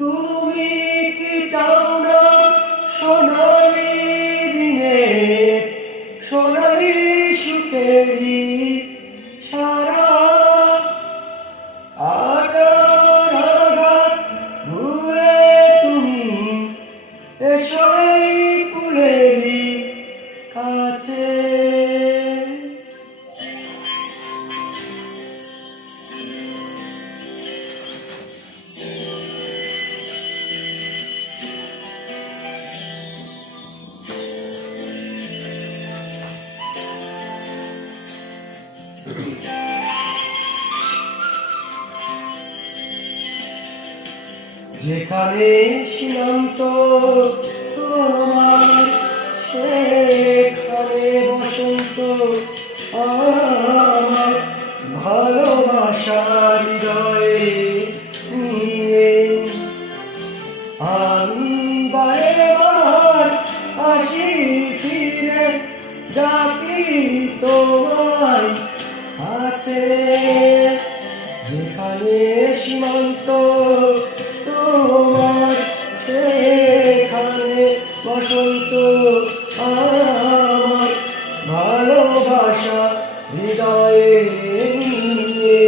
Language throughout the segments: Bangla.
তুমি কি চাও না সোনালি দিনে সোনালি সুখেরি সারা আটার আঘাত ভুলে তুমি এসো এই ফুলেরই কাছে। যেখানে সীমান্ত তোমার সেখানে বসন্ত আমার ভালোবাসা হৃদয়ে নিয়ে আমি বারে বার আসি ফিরে ডাকি তোমায় আছে। যেখানে সীমান্ত তোমার সেখানে বসন্ত আমার ভালোবাসা হৃদয়ে নিয়ে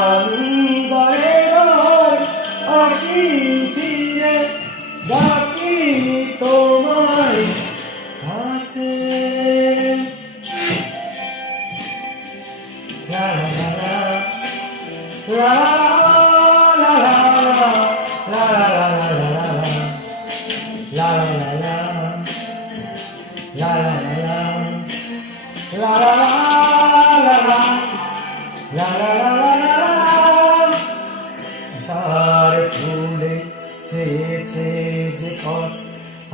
আমি বারে বার আসি ফিরে ডাকি তোমায় কাছে। লা লা লা লা লা লা la la la la la la la la la ঝাড় ফুলে ছেয়েছে যে পথ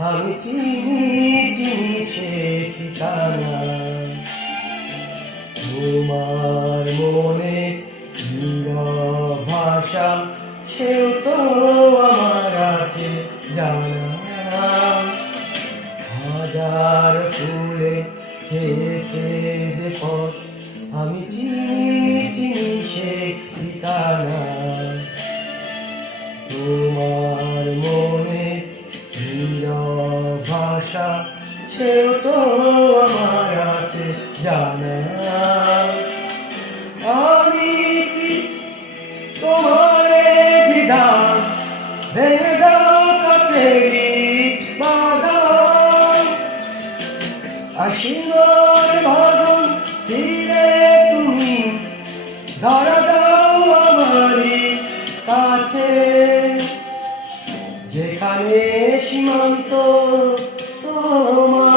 আমি চিনি চিনি সে ঠিকানা তোমার মনে নীরব ভাষা সেও তো আমার আছে জানা। হাজার ফুলে ছেয়েছে যে পথ আমি চিনি চিনি সে ঠিকানা তোমার মনে নীরব ভাষা সেও তো আমার আছে জানা। আমি কি তোমার বিধান ভেঙে দাও কাছেরি বাগান আশীর্বাদ ভাগন ছিলে তুমি ধরা দাও আমারই কাছে। যেখানে সীমান্ত তোমার